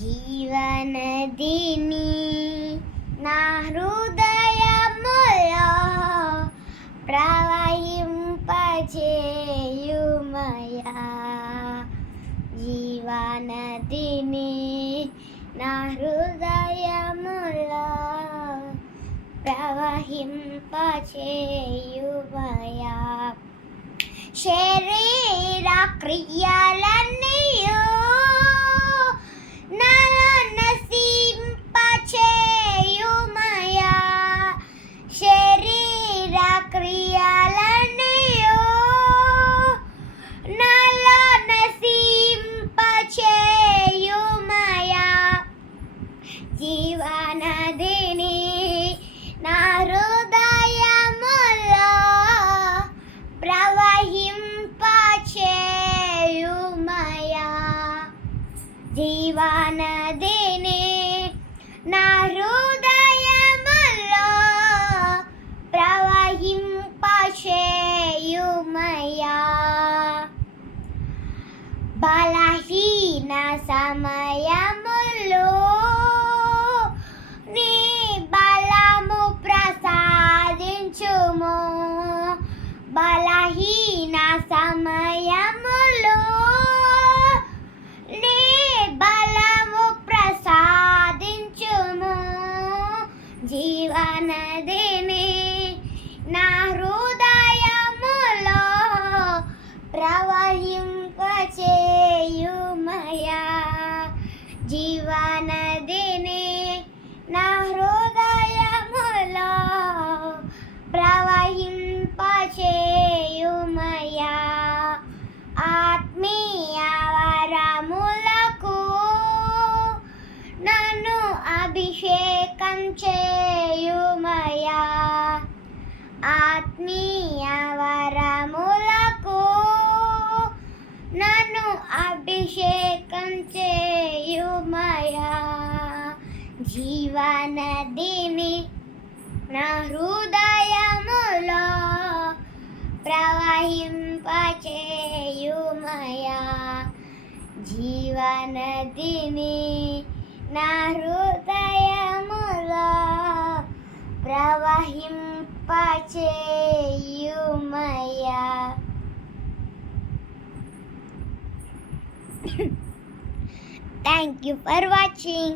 జీవనదిని నా హృదయములో ప్రవహింపచేయుమయా. జీవనదిని నా హృదయములో ప్రవహింపచేయుమయా. శరీర క్రియలన్నీయు నాలో నశింపచేయుమయా. శరీర క్రియలన్నీయు నాలో నశింపచేయుమయా. జీవనదిని నా హృదయములో ప్రవహింపచేయుమయా. జీవనదిని నా హృదయములో ప్రవహింపచేయుమయా. బలహీన సమయములో నీ బలము ప్రసాదించుము. బలహీన సమయములో నీ బలము ప్రసాదించుము. జీవనదిని నా హృదయములో ప్రవహింపచేయుమయా. జీవనదిని నా హృదయములో ప్రవహింపచేయుమయా. ఆత్మీయ వరములకు నన్ను అభిషేకం చేయుమయా. ఆత్మీయ వరములకు నన్ను అభిషేకం చేయుమయా. జీవనదిని నా హృదయములో ప్రవహింపచేయుమయా. జీవనదిని నా హృదయములో ప్రవహింపచేయుమయా. Thank you for watching.